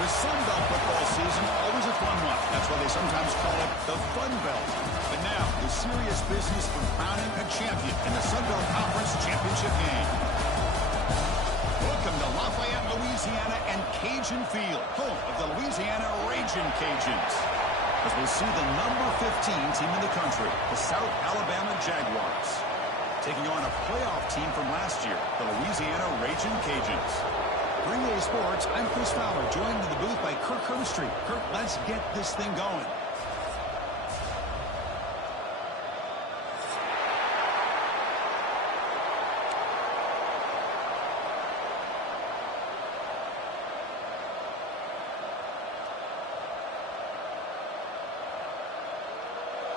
The Sun Belt football season, always a fun one. That's why they sometimes call it the Fun Belt. But now, the serious business for crowning a champion in the Sun Belt Conference Championship game. Welcome to Lafayette, Louisiana and Cajun Field, home of the Louisiana Ragin' Cajuns. As we'll see the number 15 team in the country, the South Alabama Jaguars, taking on a playoff team from last year, the Louisiana Ragin' Cajuns. For EA Sports, I'm Chris Fowler, joined in the booth by Kirk Herbstreit. Kirk, let's get this thing going.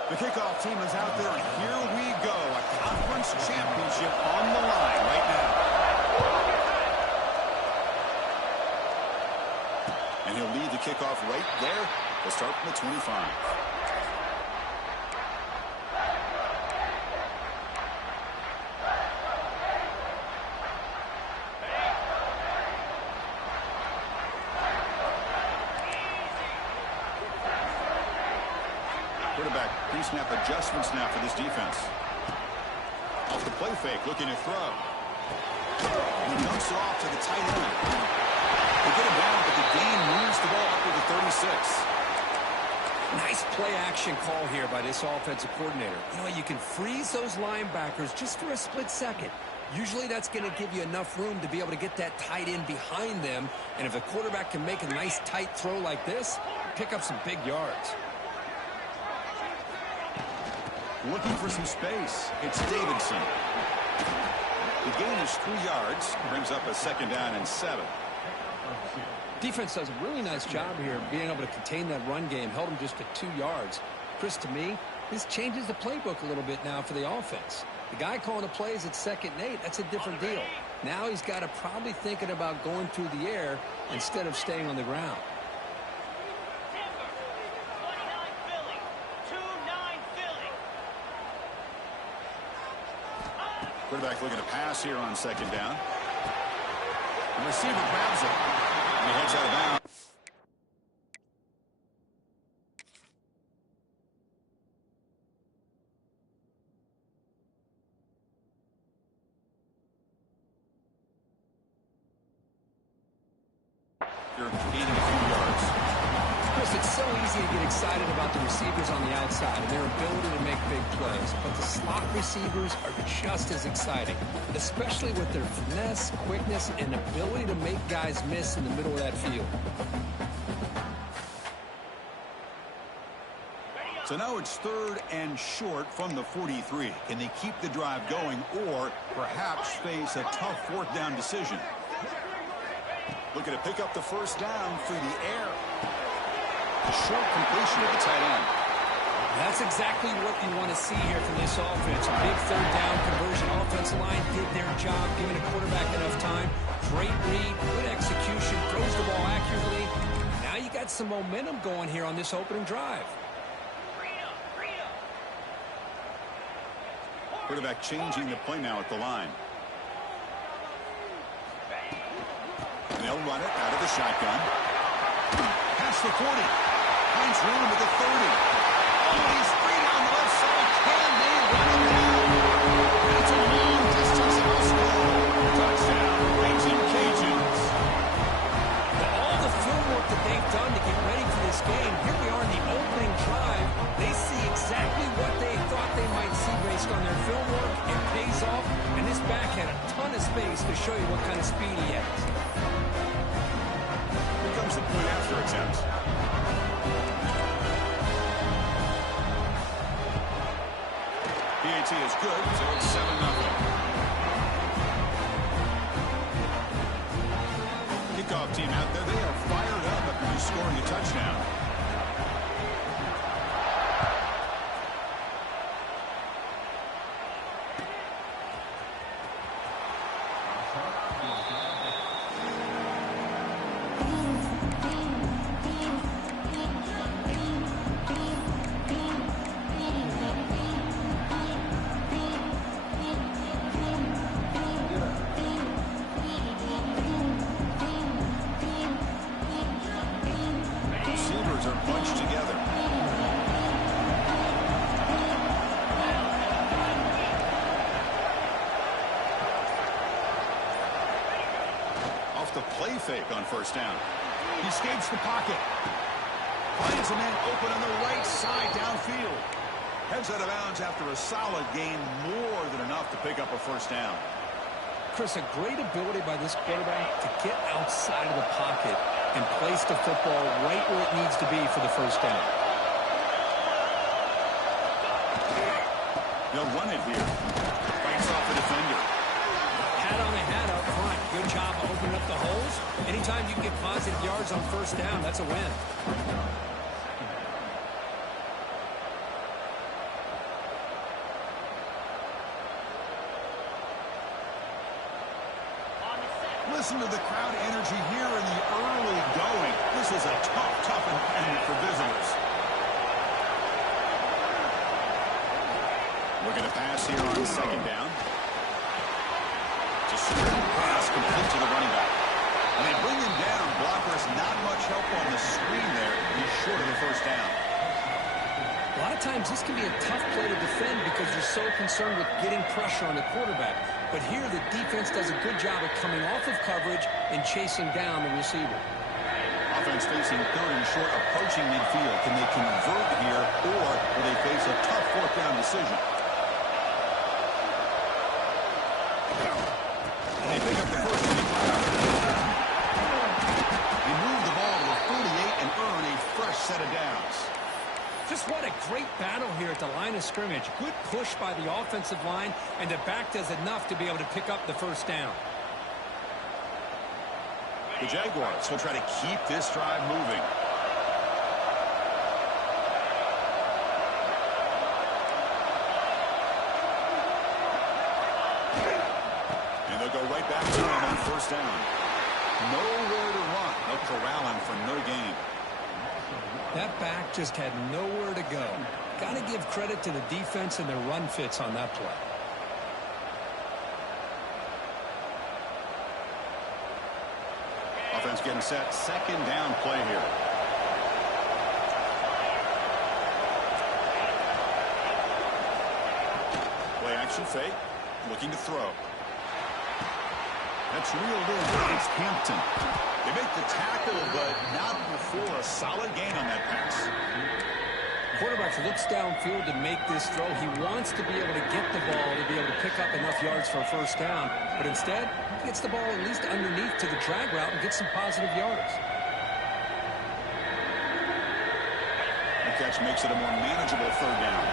The kickoff team is out there, and here we go. A conference championship on the line right now. And he'll lead the kickoff right there. We'll start from the 25. Quarterback pre-snap adjustments now for this defense. Off the play fake, looking to throw. And he dumps it off to the tight end. They get him down, but the gain moves the ball up to the 36. Nice play-action call here by this offensive coordinator. You know, you can freeze those linebackers just for a split second. Usually that's going to give you enough room to be able to get that tight end behind them. And if the quarterback can make a nice tight throw like this, pick up some big yards. Looking for some space. It's Davidson. The gain is 3 yards. Brings up a second down and 7. Defense does a really nice job here being able to contain that run game. Held him just to 2 yards. Chris, to me, this changes the playbook a little bit now for the offense. The guy calling the plays at 2nd and 8, that's a different deal. Now he's got to probably thinking about going through the air instead of staying on the ground. Quarterback looking to pass here on 2nd down. The receiver grabs it. And he heads out of bounds. You're gaining a few yards. Chris, it's so easy to get excited about the receivers on the outside and their ability to make big plays. But the slot receivers are just as exciting, especially with their finesse, quickness, and ability to make guys miss in the middle of that field. So now it's 3rd and short from the 43. Can they keep the drive going or perhaps face a tough 4th down decision? Looking to pick up the 1st down through the air. A short completion of the tight end. That's exactly what you want to see here from this offense. A big 3rd down conversion. Offensive line did their job, giving a quarterback enough time. Great read, good execution, throws the ball accurately. Now you got some momentum going here on this opening drive. Quarterback changing the play now at the line. And they'll run it out of the shotgun. Past the 40. Finds room at the 30. Oh, he's free down the left side. Can they run it down? That's a long distance house goal. Touchdown, Ragin' Cajuns. All the film work that they've done to get ready for this game, here we are in the opening drive. They see exactly what they thought they might see based on their film work. It pays off, and this back had a ton of space to show you what kind of speed he has. Here comes the point after attempt. PAT is good, so it's 7-0. Kickoff team out there, they are fired up after just scoring a touchdown. the play fake on first down. He escapes the pocket. Finds a man open on the right side downfield. Heads out of bounds after a solid gain, more than enough to pick up a first down. Chris, a great ability by this quarterback to get outside of the pocket and place the football right where it needs to be for the first down. They'll run it here. Fights off a defender. Hat on a hat up front. Good job of opening up the holes. Anytime you can get positive yards on first down, that's a win. Listen to the crowd energy here in the early going. This is a tough environment for visitors. Looking to pass here on second down. Just straight pass complete to the running back. And they bring him down. Blockers not much help on the screen there. He's short of the first down. A lot of times this can be a tough play to defend because you're so concerned with getting pressure on the quarterback. But here the defense does a good job of coming off of coverage and chasing down the receiver. Offense facing third and short, approaching midfield. Can they convert here, or will they face a tough fourth down decision? And they pick up the first one. They move the ball to the 48 and earn a fresh set of downs. Just what a great battle here at the line of scrimmage. Good push by the offensive line, and the back does enough to be able to pick up the first down. The Jaguars will try to keep this drive moving. And they'll go right back to him on first down. Nowhere to run. They'll corral him for no gain. That back just had nowhere to go. Got to give credit to the defense and their run fits on that play. Offense getting set. Second down play here. Play action fake. Looking to throw. That's reeled in. It's Hampton. They make the tackle, but not before a solid gain on that pass. Quarterback looks downfield to make this throw. He wants to be able to get the ball to be able to pick up enough yards for a first down. But instead, he gets the ball at least underneath to the drag route and gets some positive yards. The catch makes it a more manageable third down.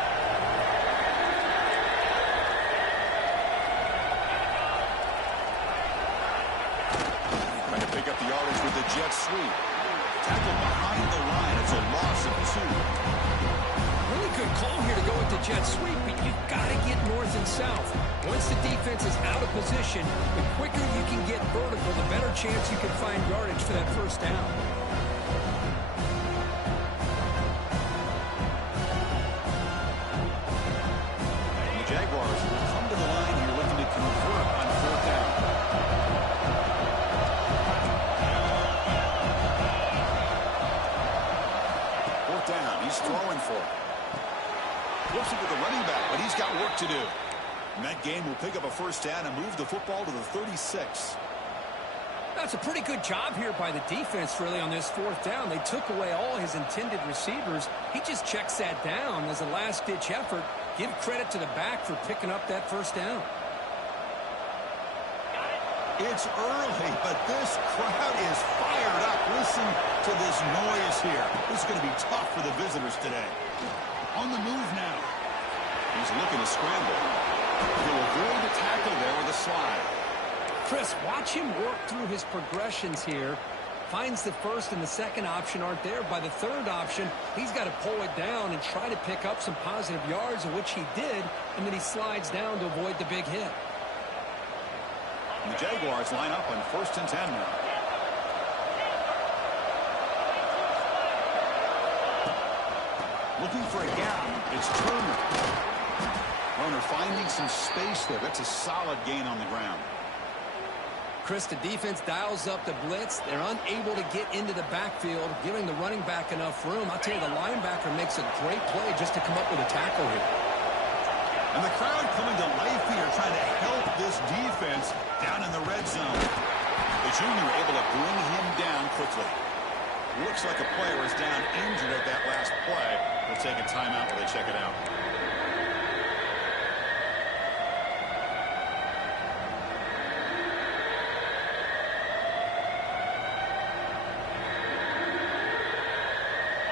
Trying to pick up the yardage with the jet sweep. Tackled behind the line. It's a loss of 2. Really good call here to go with the jet sweep, but you've got to get north and south. Once the defense is out of position, the quicker you can get vertical, the better chance you can find yardage for that first down. The Jaguars will come to the line here looking to convert on fourth down. Fourth down. He's throwing for it. Flips it to the running back, but he's got work to do. And that game will pick up a first down and move the football to the 36. That's a pretty good job here by the defense, really, on this fourth down. They took away all his intended receivers. He just checks that down as a last-ditch effort. Give credit to the back for picking up that first down. It's early, but this crowd is fired up. Listen to this noise here. This is going to be tough for the visitors today. On the move now. He's looking to scramble. He'll avoid the tackle there with a slide. Chris, watch him work through his progressions here. Finds the first and the second option aren't there. By the third option, he's got to pull it down and try to pick up some positive yards, of which he did, and then he slides down to avoid the big hit. And the Jaguars line up on first and 10 now. Looking for a gap. It's Turner. Runner finding some space there. That's a solid gain on the ground. Chris, the defense dials up the blitz. They're unable to get into the backfield, giving the running back enough room. I'll tell you, the linebacker makes a great play just to come up with a tackle here. And the crowd coming to life here, trying to help this defense down in the red zone. They The junior able to bring him down quickly. Looks like a player is down injured at that last play. We'll take a timeout while they check it out.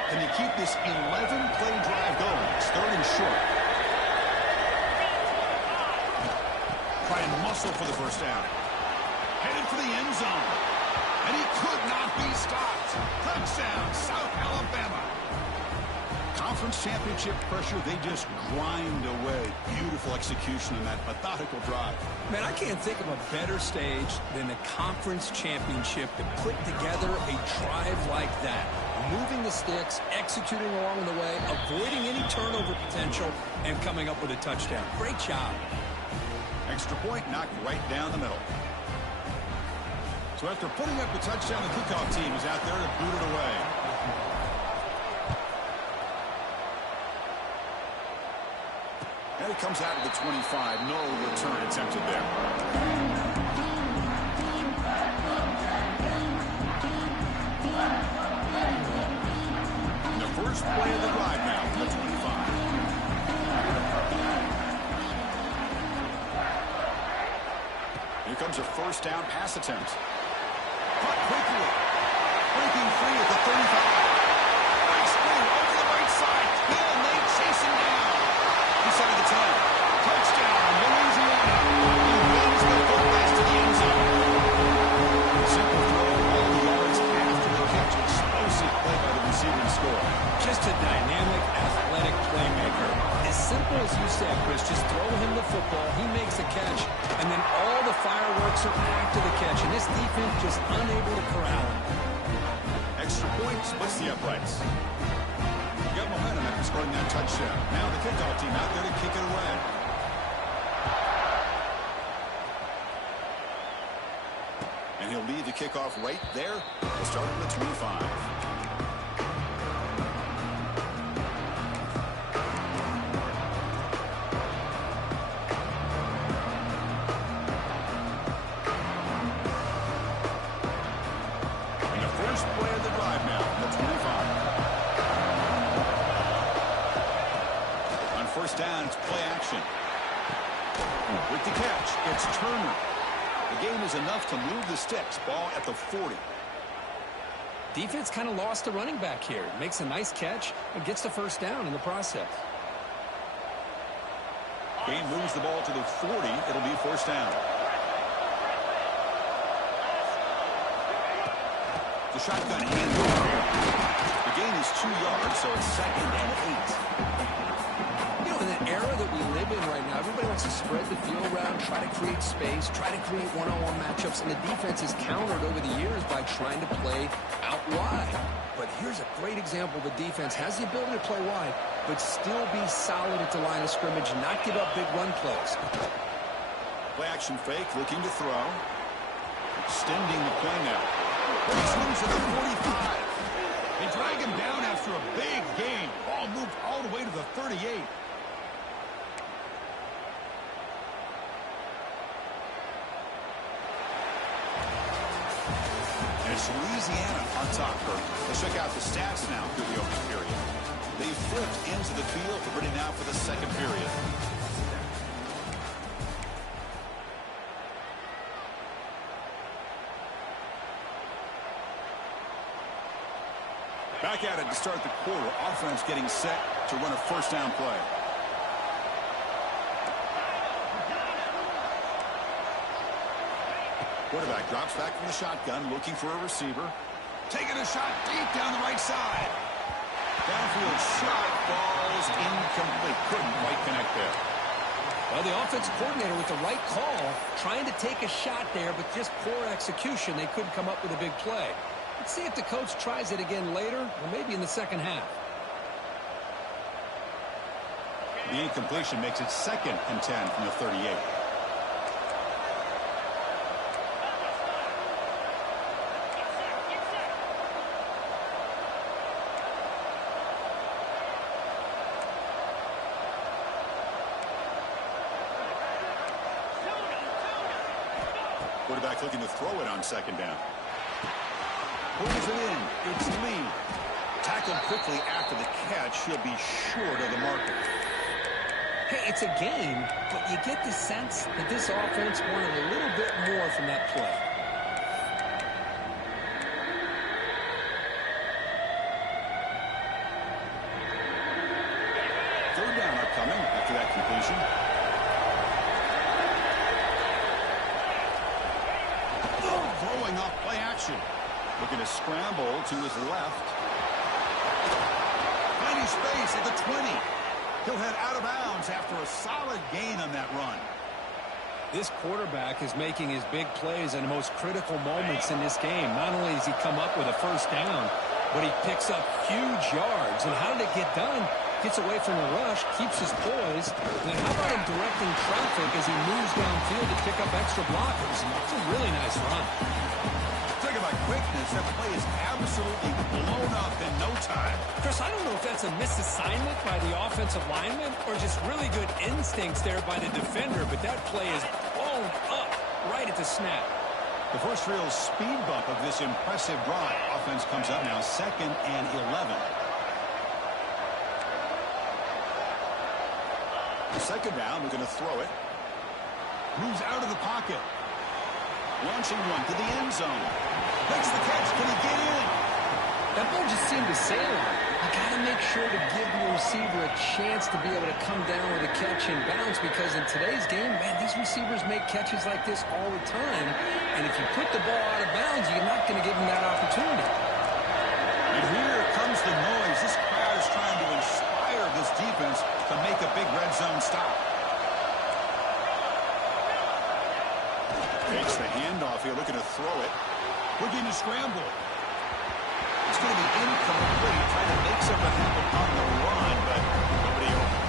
Can you keep this 11-play drive going? It's 3rd and short. Try and muscle for the first down. Headed for the end zone. And he could not be stopped. Touchdown, South Alabama. Conference championship pressure, they just grind away. Beautiful execution on that methodical drive. Man, I can't think of a better stage than the conference championship to put together a drive like that. Moving the sticks, executing along the way, avoiding any turnover potential, and coming up with a touchdown. Great job. Extra point knocked right down the middle. So after putting up the touchdown, the kickoff team is out there to boot it away. And it comes out of the 25. No return attempted there. The first play of the drive now from the 25. Here comes a first down pass attempt. Caught quickly. Breaking free at the 35. Nice move over the right side. Hill and they chase him down. Inside the 10. Touchdown, Louisiana. He wins the football to the end zone. Simple throw, all the yards after the catch. Explosive play by the receiver to score. Just a dynamic, athletic playmaker. As simple as you said, Chris, just throw him the football, he makes a catch, and then all the fireworks are after the catch, and this defense just unable to corral him. Extra point splits the uprights. You got momentum after scoring that touchdown. Now the kickoff team out there to kick it away. And he'll leave the kickoff right there. We'll start at the 25. Down, it's play action. With the catch, it's Turner. The game is enough to move the sticks. Ball at the 40. Defense kind of lost the running back here. Makes a nice catch and gets the first down in the process. Game moves the ball to the 40. It'll be first down. The shotgun handoff. The gain is 2 yards, so it's 2nd and 8. In the era that we live in right now, everybody wants to spread the field around, try to create space, try to create one-on-one matchups, and the defense has countered over the years by trying to play out wide. But here's a great example. The defense has the ability to play wide, but still be solid at the line of scrimmage, not give up big run plays. Play action fake, looking to throw. Extending the play now. Breaks loose at the 45. They drag him down after a big gain. Ball moved all the way to the 38. It's Louisiana on top. Let's check out the stats now through the opening period. They flipped into the field, ready now for the second period. Back at it to start the quarter. Offense getting set to run a first down play. Quarterback drops back from the shotgun, looking for a receiver. Taking a shot deep down the right side. Downfield shot falls incomplete. Couldn't quite connect there. Well, the offensive coordinator with the right call, trying to take a shot there, but just poor execution. They couldn't come up with a big play. Let's see if the coach tries it again later, or maybe in the second half. The incompletion makes it 2nd and 10 from the 38. Quarterback looking to throw it on second down. Pulls it in. It's Lee. Tackled quickly after the catch. He'll be short of the marker. Hey, it's a game, but you get the sense that this offense wanted a little bit more from that play. Third down upcoming after that completion. Throwing off play action. Looking to scramble to his left. Finding space at the 20. He'll head out of bounds after a solid gain on that run. This quarterback is making his big plays in the most critical moments in this game. Not only does he come up with a first down, but he picks up huge yards. And how did it get done? Gets away from the rush, keeps his poise. And then how about him directing traffic as he moves downfield to pick up extra blockers? It's a really nice run. Talk about quickness. That play is absolutely blown up in no time. Chris, I don't know if that's a misassignment by the offensive lineman or just really good instincts there by the defender, but that play is blown up right at the snap. The first real speed bump of this impressive drive. Offense comes up now 2nd and 11. Second down, we're going to throw it. Moves out of the pocket. Launching one to the end zone. Makes the catch. Can he get in? That ball just seemed to sail on. You got to make sure to give your receiver a chance to be able to come down with a catch and bounce, because in today's game, man, these receivers make catches like this all the time. And if you put the ball out of bounds, you're not going to give them that opportunity. And here comes the noise. This crowd is trying to inspire this defense to make a big red zone stop. Takes the handoff here, looking to throw it. Looking to scramble. It's going to be incomplete, trying to make something happen on the run, but nobody open.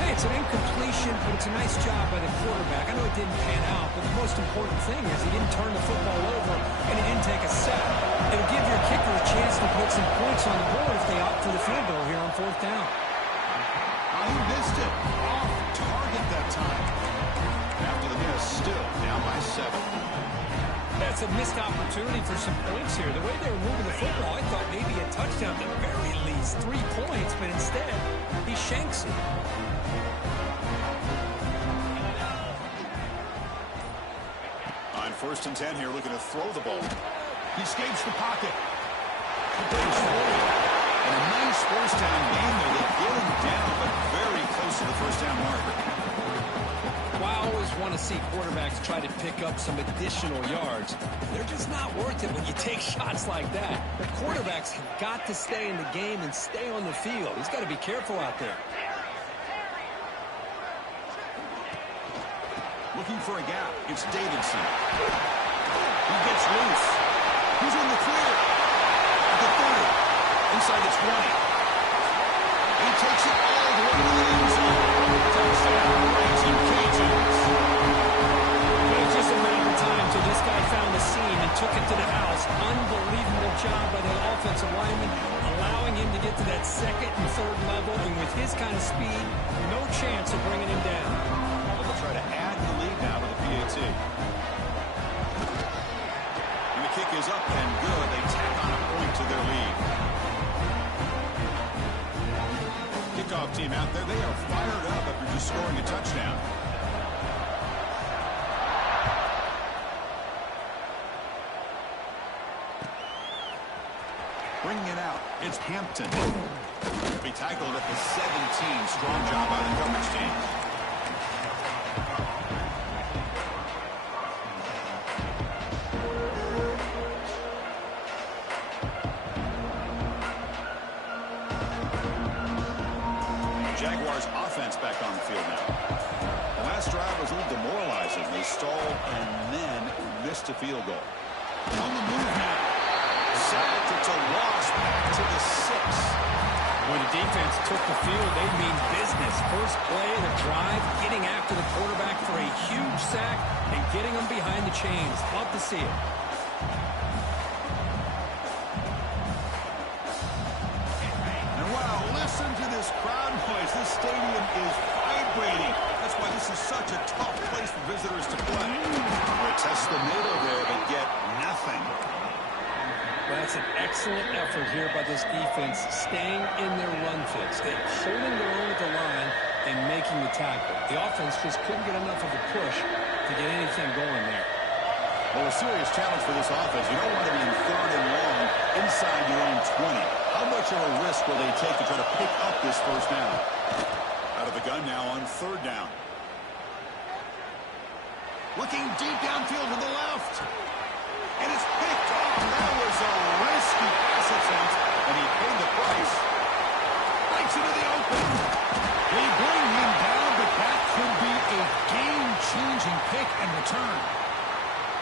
Hey, it's an incompletion, but it's a nice job by the quarterback. I know it didn't pan out, but the most important thing is he didn't turn the football over and he didn't take a sack. It'll give your kicker a chance to put some points on the board if they opt for the field goal here on 4th down. He missed it. Off target that time. After the miss, still down by 7. That's a missed opportunity for some points here. The way they were moving the football, I thought maybe a touchdown at the very least, 3 points, but instead, he shanks it. On 1st and 10 here, looking to throw the ball. He escapes the pocket. He goes forward. And a nice first down gain there. They get him down, but very close to the first down marker. Well, I always want to see quarterbacks try to pick up some additional yards. They're just not worth it when you take shots like that. The quarterbacks have got to stay in the game and stay on the field. He's got to be careful out there. Looking for a gap. It's Davidson. He gets loose. He's in the clear. At the 30. Inside the 20. He takes it all the way to the end zone. Touchdown, Raging Cajuns. It was just a matter of time till this guy found the seam and took it to the house. Unbelievable job by the offensive lineman, allowing him to get to that 2nd and 3rd level, and with his kind of speed, no chance of bringing him down. They'll try to add the lead now with the PAT. And the kick is up and good. They tack on a point to their lead. Kickoff team out there. They are fired up after just scoring a touchdown. Bringing it out. It's Hampton. He'll be tackled at the 17. Strong job by the coverage team. Jaguars offense back on the field now. The last drive was a little demoralizing. They stalled and then missed a field goal. On the move now. Sacked. It's a loss back to the 6. When the defense took the field, they mean business. First play of the drive, getting after the quarterback for a huge sack and getting them behind the chains. Love to see it. And wow, listen to this crowd noise. This stadium is vibrating. That's why this is such a tough place for visitors to play. We're a test the middle there, but get nothing. That's an excellent effort here by this defense, staying in their run fix. They're holding their own at the line and making the tackle. The offense just couldn't get enough of a push to get anything going there. Well, a serious challenge for this offense. You don't want to be in 3rd and long inside your own 20. How much of a risk will they take to try to pick up this first down? Out of the gun now on 3rd down. Looking deep downfield to the left. And it's picked off. That was a risky pass attempt, and he paid the price. Breaks into the open. They bring him down, but that could be a game-changing pick and return.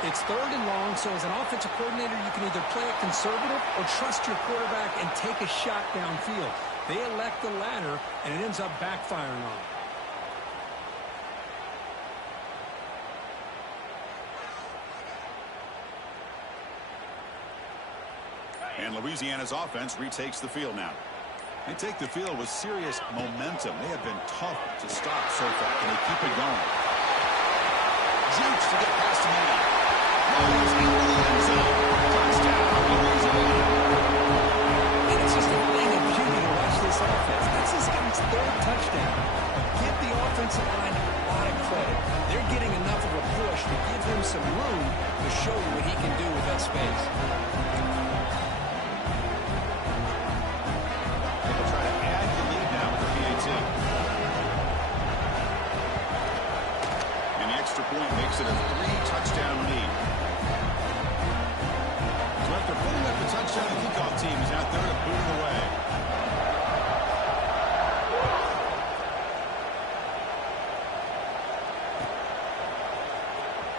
It's 3rd and long, so as an offensive coordinator, you can either play it conservative or trust your quarterback and take a shot downfield. They elect the latter, and it ends up backfiring on them. And Louisiana's offense retakes the field now. They take the field with serious momentum. They have been tough to stop so far, and they keep it going. Jukes to get past the man. Goes into the end zone. Touchdown, Louisiana. And it's just a thing of beauty to watch this offense. That's this guy's 3rd touchdown. But give the offensive line a lot of credit. They're getting enough of a push to give him some room to show you what he can do with that space. Point makes it a 3-touchdown lead. So after putting up the touchdown, the kickoff team is out there to boot it away.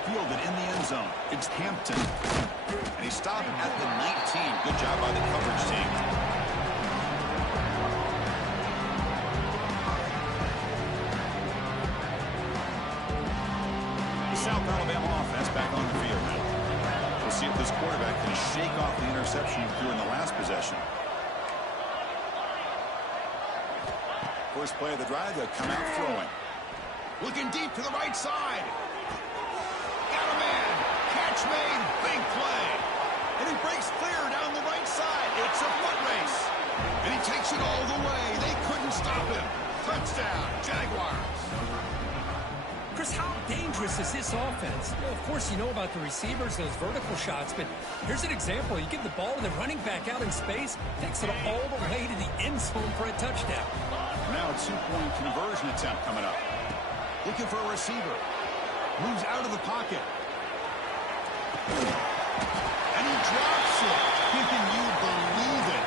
Fielded in the end zone. It's Hampton. And he stopped at the 19. Good job by the coverage team. South Alabama offense back on the field now. We'll see if this quarterback can shake off the interception he threw in the last possession. First play of the drive, they'll come out throwing. Looking deep to the right side. Got a man. Catch made. Big play. And he breaks clear down the right side. It's a foot race. And he takes it all the way. They couldn't stop him. Touchdown, Jaguars. Chris, how dangerous is this offense? Well, of course, you know about the receivers, those vertical shots, but here's an example. You give the ball to the running back out in space, takes it all the way to the end zone for a touchdown. Now a 2-point conversion attempt coming up. Looking for a receiver. Moves out of the pocket. And he drops it. Can you believe it?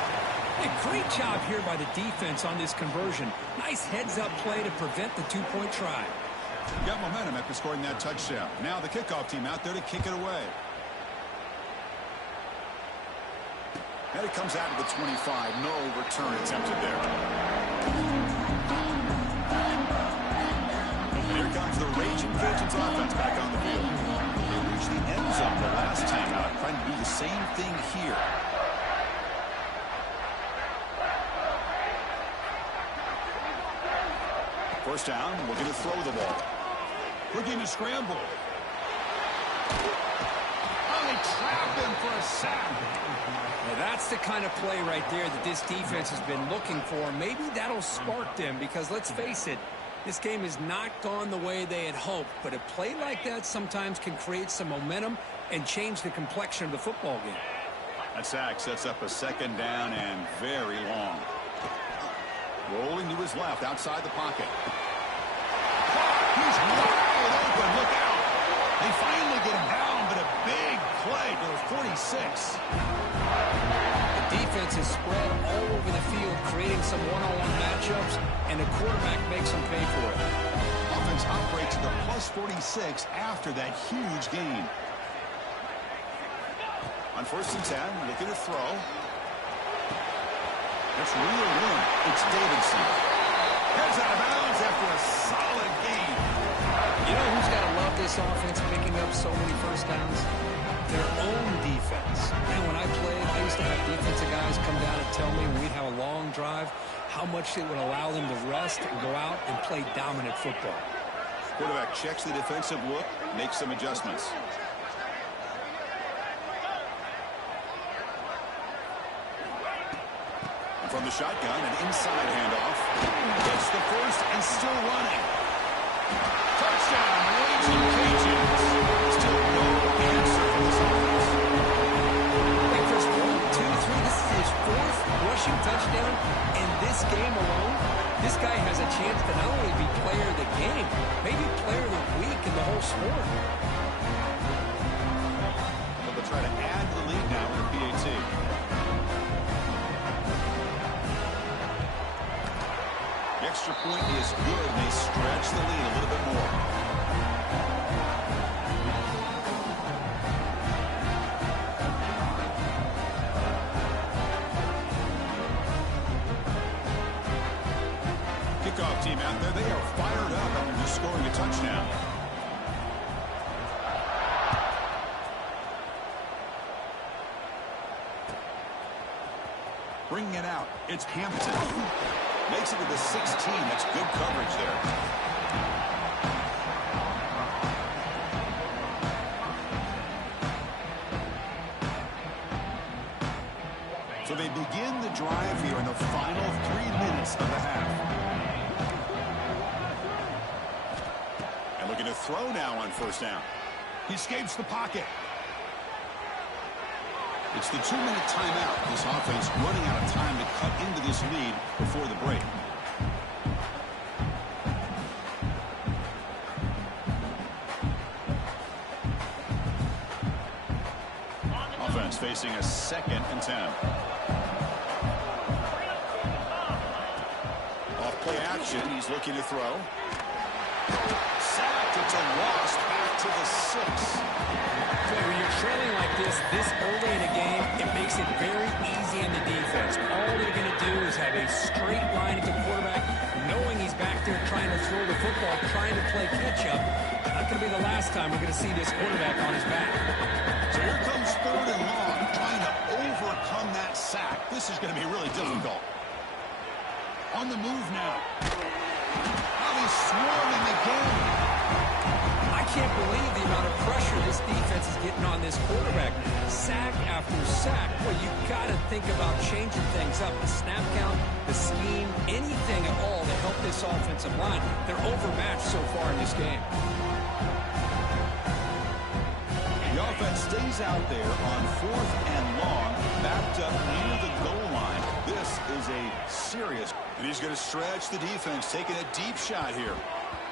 A great job here by the defense on this conversion. Nice heads-up play to prevent the 2-point try. Got momentum after scoring that touchdown. Now the kickoff team out there to kick it away. And it comes out to the 25. No return attempted there. And here comes the Raging Cajuns offense back on the field. They reached the end zone the last time out, trying to do the same thing here. First down, we're going to throw the ball. Looking to scramble. Oh, they trap him for a sack. Well, that's the kind of play right there that this defense has been looking for. Maybe that'll spark them because, let's face it, this game has not gone the way they had hoped. But a play like that sometimes can create some momentum and change the complexion of the football game. That sack sets up a 2nd down and very long. Rolling to his left outside the pocket. He's wide open. Look out. They finally get him down, but a big play to the 46. The defense is spread all over the field, creating some one-on-one matchups, and the quarterback makes them pay for it. Offense operates to the plus 46 after that huge gain. On 1st and 10, looking to throw. That's real room. It's Davidson. Heads out of bounds after a solid game. You know who's got to love this offense picking up so many first downs? Their own defense. And when I played, I used to have defensive guys come down and tell me when we'd have a long drive how much it would allow them to rest and go out and play dominant football. Quarterback checks the defensive look, makes some adjustments. From the shotgun, an inside handoff. Gets the first and still running. Touchdown, Raging Cajuns. Still no answer for this offense. Hey, Chris, 1, 2, 3. This is his 4th rushing touchdown in this game alone. This guy has a chance to not only be player of the game, maybe player of the week in the whole sport. But they'll try to add to the lead now with a PAT. The extra point is good, and they stretch the lead a little bit more. Kickoff team out there, they are fired up after just scoring a touchdown. Bringing it out, it's Hampton. Makes it to the 16. That's good coverage there. So they begin the drive here in the final 3 minutes of the half. And looking to throw now on first down. He escapes the pocket. It's the 2-minute timeout. This offense running out of time to cut into this lead before the break. Offense facing a 2nd and 10. Off play action. He's looking to throw. Sacked. It's a loss back to the 6. When you're trailing like this early in a game, it makes it very easy on the defense. All they're going to do is have a straight line at the quarterback, knowing he's back there trying to throw the football, trying to play catch-up. Not going to be the last time we're going to see this quarterback on his back. So here comes 3rd and long, trying to overcome that sack. This is going to be really difficult. On the move now. How he's swarming again. I can't believe the amount of pressure this defense is getting on this quarterback. Sack after sack. Well, you got to think about changing things up. The snap count, the scheme, anything at all to help this offensive line. They're overmatched so far in this game. The offense stays out there on 4th and long, backed up near the goal line. This is a serious. And he's going to stretch the defense, taking a deep shot here.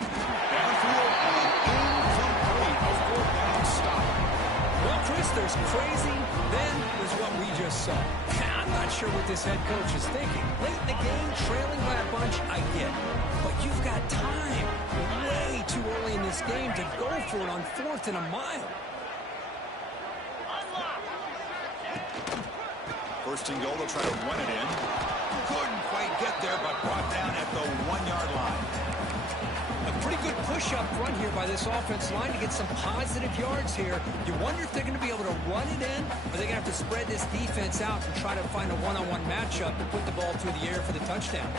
Downfield and incomplete. A 4th down stop. Well, Chris, there's crazy, then there's what we just saw. I'm not sure what this head coach is thinking. Late in the game, trailing by a bunch, I get it. But you've got time, way too early in this game, to go for it on 4th and a mile. 1st and goal, they'll try to run it in. Couldn't quite get there, but brought down at the 1-yard line. A pretty good push up front here by this offense line to get some positive yards here. You wonder if they're going to be able to run it in, or they're going to have to spread this defense out and try to find a one-on-one matchup and put the ball through the air for the touchdown.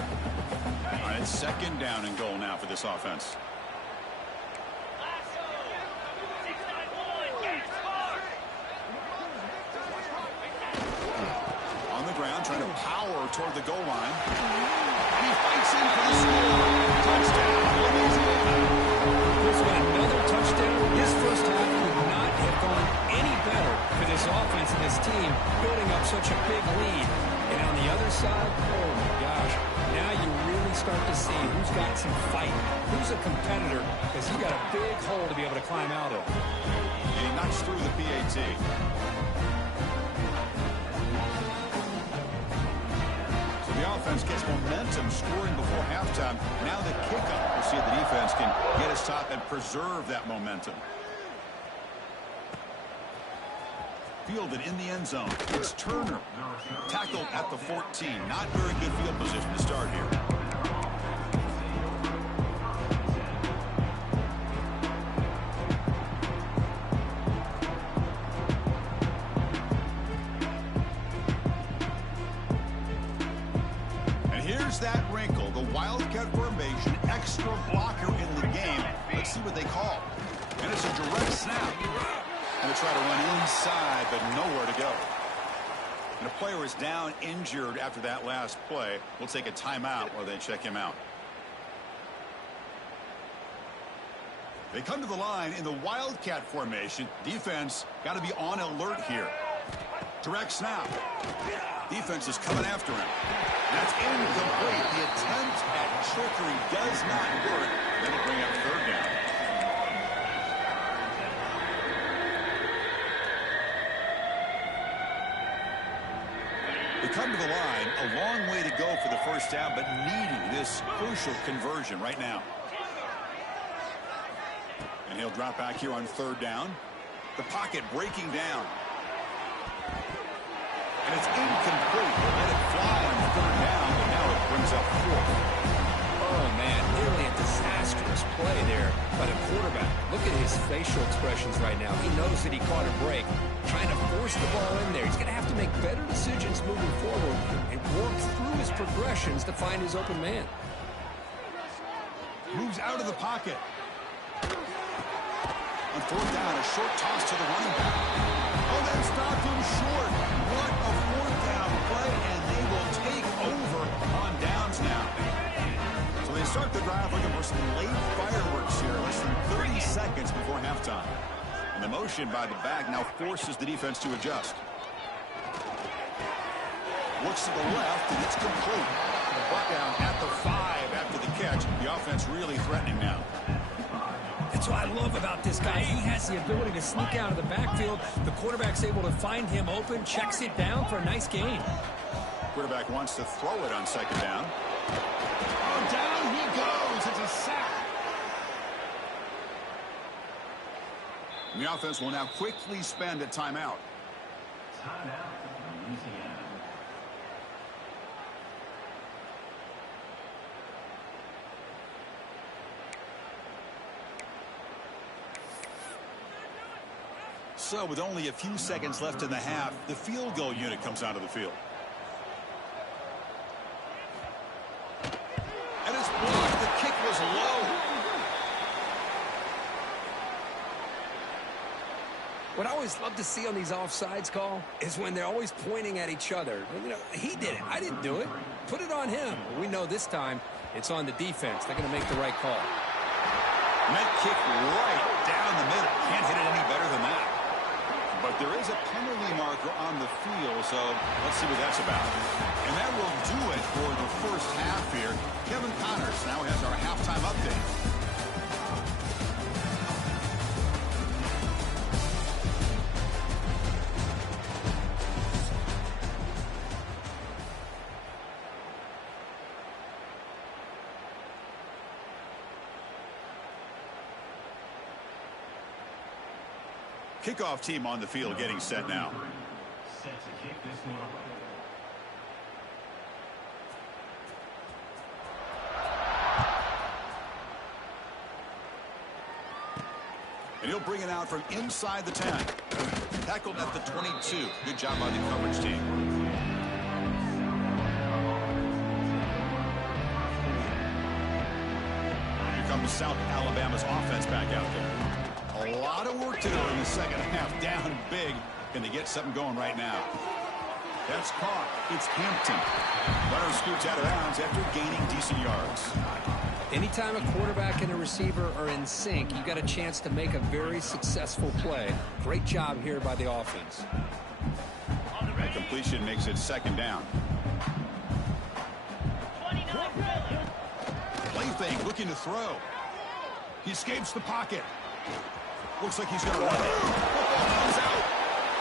All right, 2nd down and goal now for this offense. On the ground, trying to power toward the goal line. And he fights in for the score. Touchdown, Louisiana. This one, another touchdown. This first half could not have gone any better for this offense and this team, building up such a big lead. And on the other side, oh my gosh, now you really start to see who's got some fight, who's a competitor, because he got a big hole to be able to climb out of. And he knocks through the PAT. The offense gets momentum scoring before halftime. Now the kickoff. We'll see if the defense can get us top and preserve that momentum. Fielded in the end zone. It's Turner. Tackled at the 14. Not very good field position to start here. That wrinkle, the Wildcat formation, extra blocker in the game. Let's see what they call. And it's a direct snap. And they try to run inside, but nowhere to go. And a player is down injured after that last play. We'll take a timeout while they check him out. They come to the line in the Wildcat formation. Defense got to be on alert here. Direct snap. Defense is coming after him. That's incomplete. The attempt at trickery does not work. That'll bring up third down. They come to the line, a long way to go for the first down, but needing this crucial conversion right now. And he'll drop back here on third down. The pocket breaking down. And it's incomplete. They let it fly on third down, but now it brings up fourth. Oh, man, nearly a disastrous play there by the quarterback. Look at his facial expressions right now. He knows that he caught a break, trying to force the ball in there. He's going to have to make better decisions moving forward and work through his progressions to find his open man. Moves out of the pocket. On fourth down, a short toss to the running back. Oh, that stopped him short. What a fourth down play, and they will take over on downs now. So they start the drive looking for some late fireworks here, less than 30 seconds before halftime. And the motion by the back now forces the defense to adjust. Looks to the left, and it's complete. Brought down at the 5 after the catch. The offense really threatening now. That's what I love about this guy. He has the ability to sneak out of the backfield. The quarterback's able to find him open, checks it down for a nice gain. Quarterback wants to throw it on second down. Oh, down he goes. It's a sack. And the offense will now quickly spend a timeout. Timeout, Louisiana. So with only a few seconds left in the half, the field goal unit comes out of the field. And it's blocked. The kick was low. What I always love to see on these offsides call is when they're always pointing at each other. You know, he did it. I didn't do it. Put it on him. We know this time it's on the defense. They're going to make the right call. And that kick right down the middle. Can't hit it any better than that. But there is a penalty marker on the field, so let's see what that's about. And that will do it for the first half here. Kevin Connors now has our halftime update. Kickoff team on the field getting set now. Set to kick this one away. And he'll bring it out from inside the 10. Tackled at the 22. Good job by the coverage team. Here comes South Alabama's offense back out there. A lot of work to do in the second half. Down big. Can they get something going right now? That's caught. It's Hampton. Runner scoots out of bounds after gaining decent yards. Anytime a quarterback and a receiver are in sync, you got a chance to make a very successful play. Great job here by the offense. That completion makes it second down. Play fake, looking to throw. He escapes the pocket. Looks like he's going to run it. Football comes out.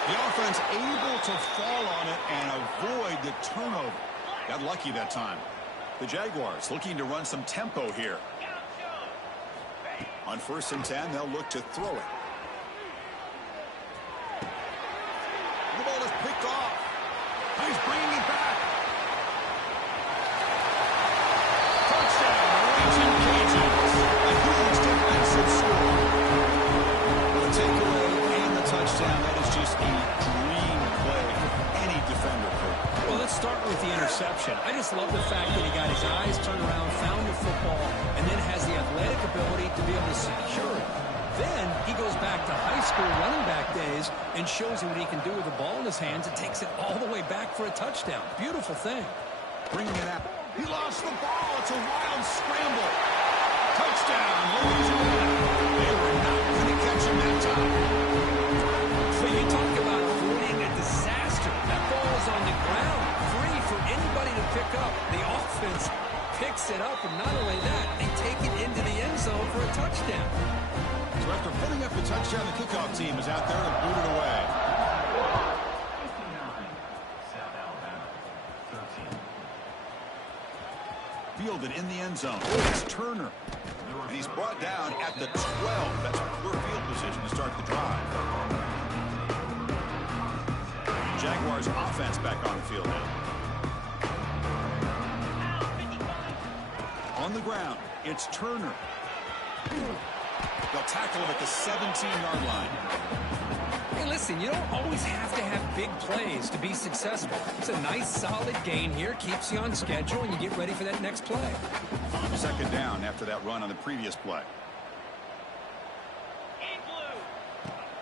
The offense able to fall on it and avoid the turnover. Got lucky that time. The Jaguars looking to run some tempo here. On 1st and 10, they'll look to throw it. The ball is picked off. He's bringing it back. Touchdown, Raging Cajuns. A huge defensive score. The takeaway and the touchdown, that is just a dream play for any defender. Well, let's start with the interception. I just love the fact that he got his eyes turned around, found the football, and then has the athletic ability to be able to secure it. Then he goes back to high school running back days and shows you what he can do with the ball in his hands and takes it all the way back for a touchdown. Beautiful thing. Bringing it out. He lost the ball. It's a wild scramble. Touchdown, Louisiana. They were not going to catch him that time. But you talk about avoiding a disaster. That ball is on the ground, free for anybody to pick up. The offense picks it up, and not only that, they take it into the end zone for a touchdown. So after putting up the touchdown, the kickoff team is out there to boot it away. Fielded in the end zone. It's Turner. And he's brought down at the 12. That's a poor field position to start the drive. Jaguars offense back on the field now. On the ground, it's Turner. They'll tackle him at the 17-yard line. Hey, listen, you don't always have to have big plays to be successful. It's a nice, solid gain here. Keeps you on schedule, and you get ready for that next play. Second down after that run on the previous play.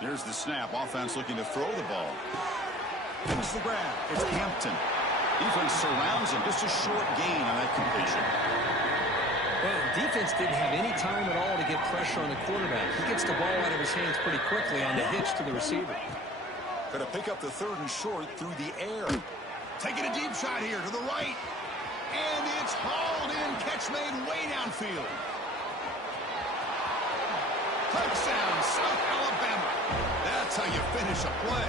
There's the snap. Offense looking to throw the ball. Here's the grab. It's Hampton. Defense surrounds him. Just a short gain on that completion. Well, the defense didn't have any time at all to get pressure on the quarterback. He gets the ball out of his hands pretty quickly on the hitch to the receiver. Going to pick up the third and short through the air. Taking a deep shot here to the right. And it's hauled in. Catch made way downfield. Touchdown, South Alabama. That's how you finish a play.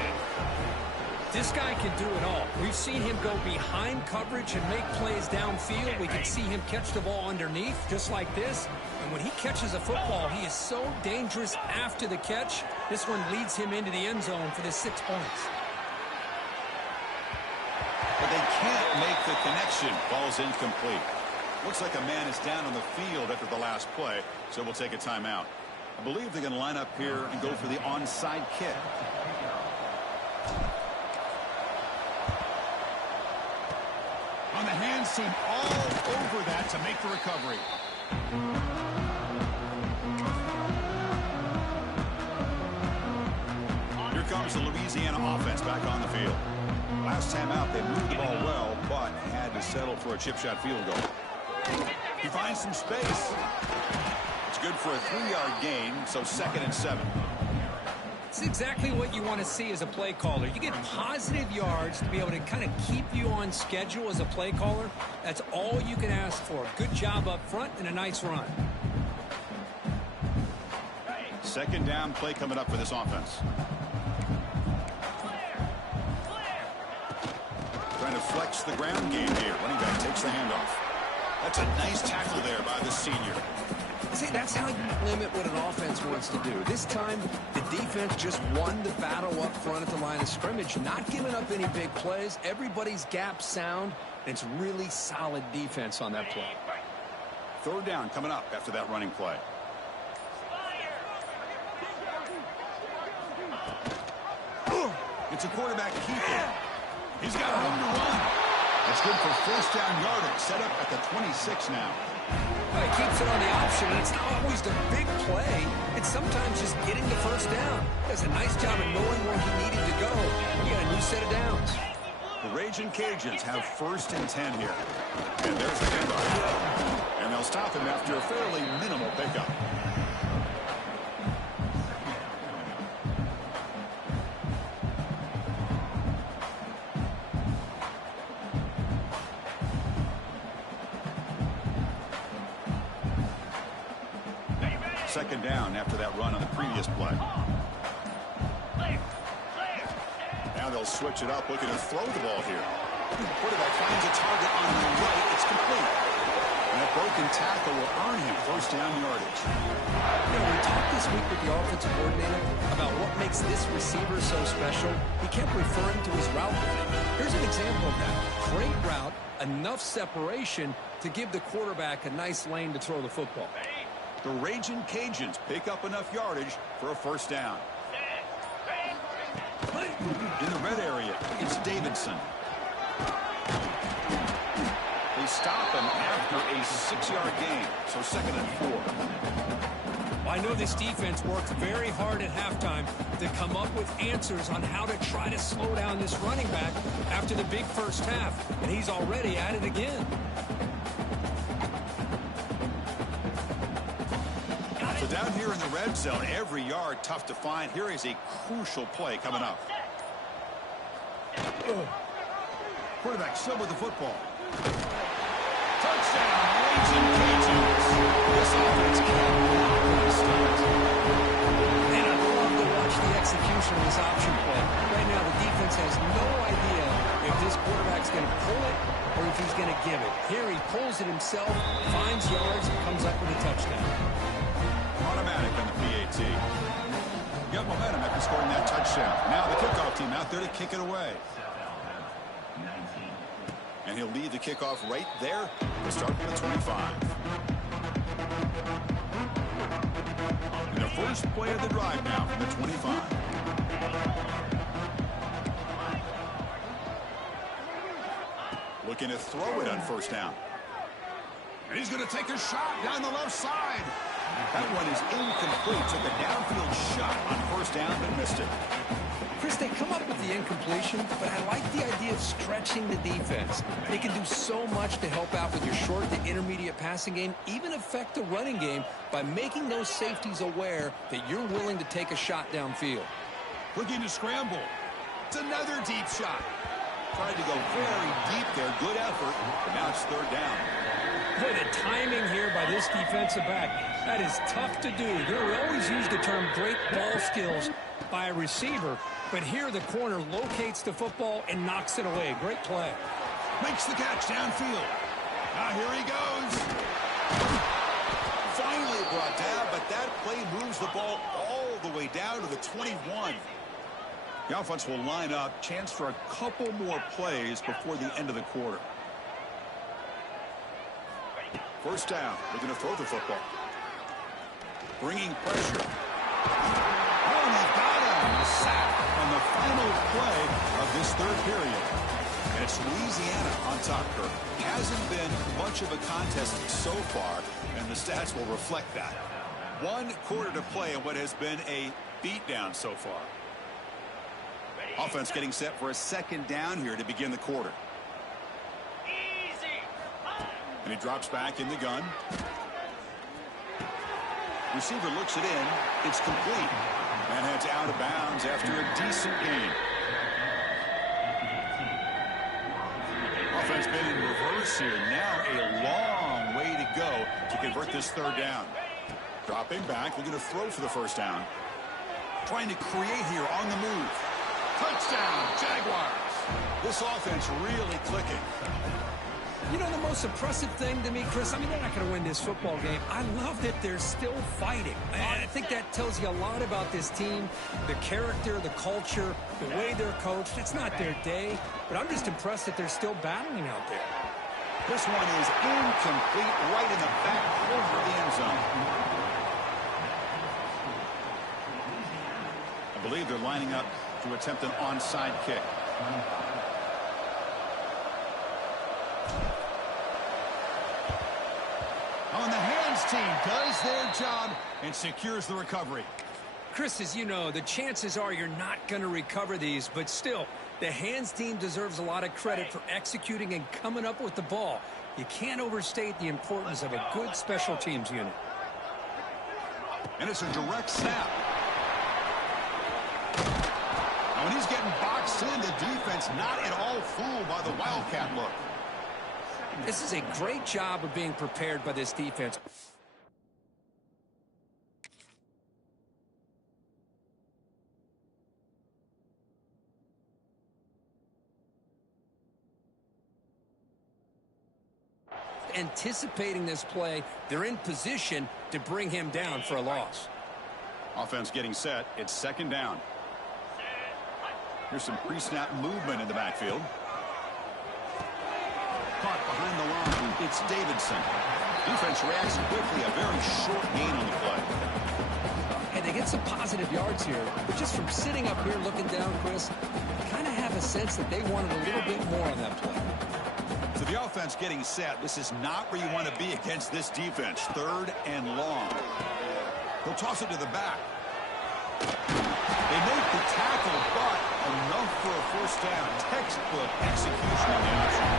This guy can do it all. We've seen him go behind coverage and make plays downfield. We can see him catch the ball underneath, just like this. And when he catches a football, he is so dangerous after the catch. This one leads him into the end zone for the 6 points. But they can't make the connection. Ball's incomplete. Looks like a man is down on the field after the last play, so we'll take a timeout. I believe they're going to line up here and go for the onside kick. On the hands team all over that to make the recovery. Here comes the Louisiana offense back on the field. Last time out, they moved the ball well, but had to settle for a chip shot field goal. He finds some space. It's good for a 3-yard gain, so 2nd and 7. It's exactly what you want to see as a play caller. You get positive yards to be able to kind of keep you on schedule as a play caller. That's all you can ask for. Good job up front and a nice run. Second down play coming up for this offense. Trying to flex the ground game here. Running back takes the handoff. That's a nice tackle there by the senior. See, that's how you limit what an offense wants to do. This time, the defense just won the battle up front at the line of scrimmage, not giving up any big plays. Everybody's gap sound, and it's really solid defense on that play. Third down coming up after that running play. It's a quarterback keeper. He's got room to run. That's good for first down yardage. Set up at the 26 now. Well, he keeps it on the option, and it's not always the big play. It's sometimes just getting the first down. Does a nice job of knowing where he needed to go. He got a new set of downs. The Raging Cajuns have 1st and 10 here. And there's the handoff. And they'll stop him after a fairly minimal pickup. Second down after that run on the previous play. Now they'll switch it up, looking to throw the ball here. Quarterback finds a target on the right. It's complete. And that broken tackle will earn him first down yardage. You know, we talked this week with the offensive coordinator about what makes this receiver so special. He kept referring to his route running. Here's an example of that. Great route, enough separation to give the quarterback a nice lane to throw the football. The Raging Cajuns pick up enough yardage for a first down. In the red area, it's Davidson. They stop him after a 6-yard gain, so 2nd and 4. I know this defense worked very hard at halftime to come up with answers on how to try to slow down this running back after the big first half, and he's already at it again. So down here in the red zone, every yard tough to find. Here is a crucial play coming up. Quarterback still with the football. Touchdown, Raging Cajuns. This offense can't block when it starts. And I love to watch the execution of this option play. Right now, the defense has no idea if this quarterback's going to pull it or if he's going to give it. Here he pulls it himself, finds yards, and comes up with a touchdown. Automatic on the PAT. Got momentum after scoring that touchdown. Now the kickoff team out there to kick it away. And he'll lead the kickoff right there. We'll start from the 25. And the first play of the drive now from the 25. Looking to throw it on first down. And he's going to take a shot down the left side. That one is incomplete. Took a downfield shot on first down, but missed it. Chris, they come up with the incompletion, but I like the idea of stretching the defense. They can do so much to help out with your short to intermediate passing game, even affect the running game by making those safeties aware that you're willing to take a shot downfield. Looking to scramble. It's another deep shot. Tried to go very deep there. Good effort. Now it's third down. Boy, the timing here by this defensive back, that is tough to do. You know, we always use the term great ball skills by a receiver, but here the corner locates the football and knocks it away. Great play. Makes the catch downfield. Now here he goes. Finally brought down, but that play moves the ball all the way down to the 21. The offense will line up. Chance for a couple more plays before the end of the quarter. First down. They're going to throw the football. Bringing pressure. Oh, and they've got him. A sack on the final play of this third period. And it's Louisiana on top, Kirk. Hasn't been much of a contest so far, and the stats will reflect that. 1 quarter to play in what has been a beatdown so far. Offense getting set for a second down here to begin the quarter. And he drops back in the gun. Receiver looks it in. It's complete. And heads out of bounds after a decent gain. Offense been in reverse here. Now a long way to go to convert this third down. Dropping back, looking to throw for the first down. Trying to create here on the move. Touchdown, Jaguars. This offense really clicking. You know, the most impressive thing to me, Chris, I mean, they're not going to win this football game. I love that they're still fighting. I think that tells you a lot about this team, the character, the culture, the way they're coached. It's not their day, but I'm just impressed that they're still battling out there. This one is incomplete, right in the back corner of the end zone. I believe they're lining up to attempt an onside kick. On the hands team does their job and secures the recovery. Chris, as you know, the chances are you're not going to recover these, but still, the hands team deserves a lot of credit for executing and coming up with the ball. You can't overstate the importance of a good special teams unit. And it's a direct snap. Now when he's getting boxed in, the defense not at all fooled by the Wildcat look. This is a great job of being prepared by this defense. Anticipating this play, they're in position to bring him down for a loss. Offense getting set. It's second down. Here's some pre-snap movement in the backfield. Caught behind the line. It's Davidson. Defense reacts quickly. A very short gain on the play. And they get some positive yards here, but just from sitting up here looking down, Chris, I kind of have a sense that they wanted a little bit more on that play. So the offense getting set. This is not where you want to be against this defense. Third and long. He'll toss it to the back. They make the tackle, but enough for a first down. Textbook execution of the option.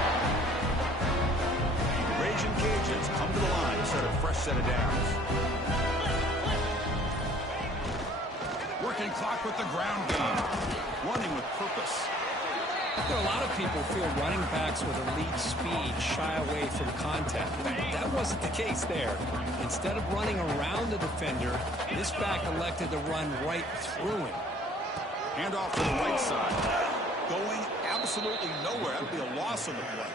Raging Cajuns come to the line, start a fresh set of downs. Working clock with the ground game. Running with purpose. There are a lot of people feel running backs with elite speed shy away from contact. That wasn't the case there. Instead of running around the defender, this back elected to run right through him. Handoff to the right side. Going absolutely nowhere. That would be a loss on the play.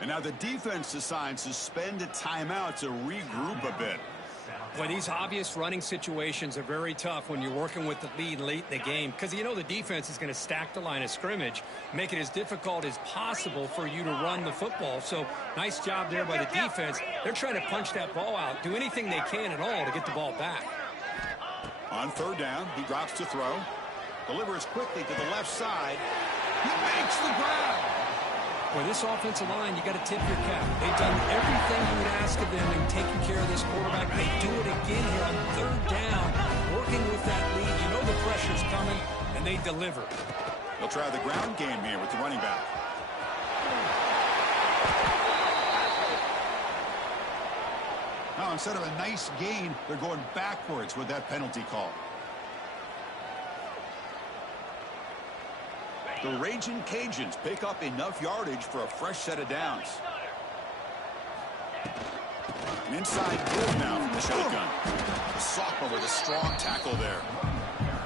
And now the defense decides to spend a timeout to regroup a bit. Well, these obvious running situations are very tough when you're working with the lead late in the game because you know the defense is going to stack the line of scrimmage, make it as difficult as possible for you to run the football. So nice job there by the defense. They're trying to punch that ball out, do anything they can at all to get the ball back. On third down, he drops to throw. Delivers quickly to the left side. He makes the grab. For this offensive line, you got to tip your cap. They've done everything you would ask of them in taking care of this quarterback. They do it again here on third down, working with that lead. You know the pressure's coming, and they deliver. They'll try the ground game here with the running back. Now, instead of a nice gain, they're going backwards with that penalty call. The Raging Cajuns pick up enough yardage for a fresh set of downs. An inside give now from the shotgun. The sophomore with a strong tackle there.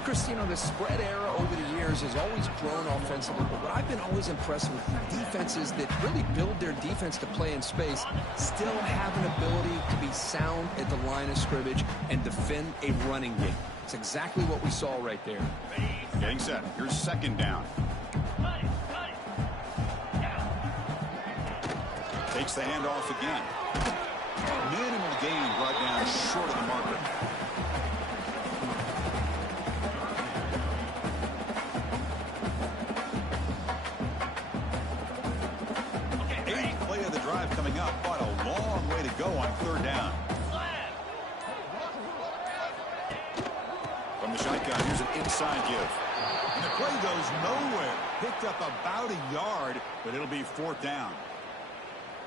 Chris, you know, the spread era over the years has always grown offensively, but what I've been always impressed with defenses that really build their defense to play in space still have an ability to be sound at the line of scrimmage and defend a running game. It's exactly what we saw right there. Getting set. Here's second down. Takes the handoff again. Minimal gain brought down short of the marker. Eighth play of the drive coming up, but a long way to go on third down. From the shotgun, here's an inside give. And the play goes nowhere. Picked up about a yard, but it'll be fourth down.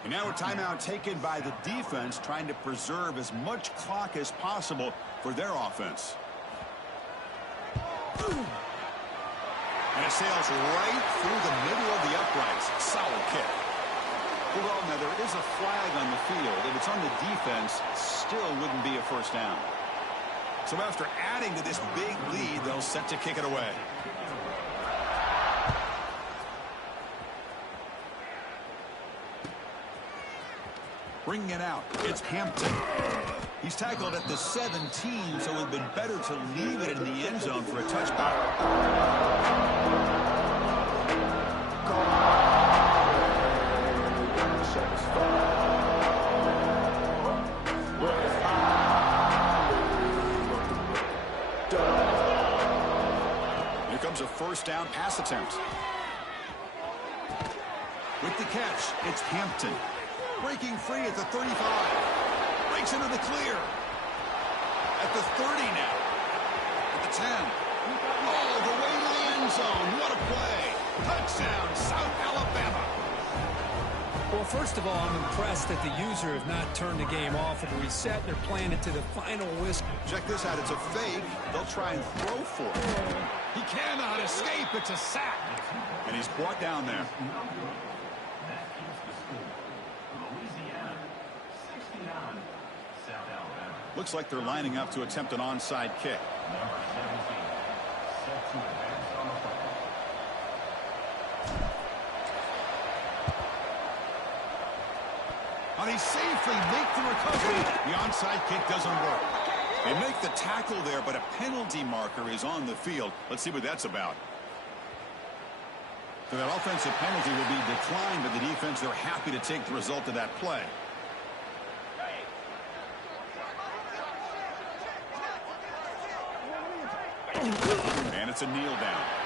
And now a timeout taken by the defense, trying to preserve as much clock as possible for their offense. And it sails right through the middle of the uprights. Solid kick. Well, now there is a flag on the field. If it's on the defense, still wouldn't be a first down. So after adding to this big lead, they'll set to kick it away. Bringing it out, it's Hampton. He's tackled at the 17, so it would have been better to leave it in the end zone for a touchback. Here comes a first down pass attempt. With the catch, it's Hampton. Breaking free at the 35. Breaks into the clear. At the 30 now. At the 10. All the way to the end zone. What a play. Touchdown, South Alabama. Well, first of all, I'm impressed that the user has not turned the game off and reset. They're playing it to the final whistle. Check this out. It's a fake. They'll try and throw for it. He cannot escape. It's a sack. And he's brought down there. Looks like they're lining up to attempt an onside kick. And he safely makes the recovery. The onside kick doesn't work. They make the tackle there, but a penalty marker is on the field. Let's see what that's about. So that offensive penalty will be declined by the defense. They're happy to take the result of that play. And it's a kneel down.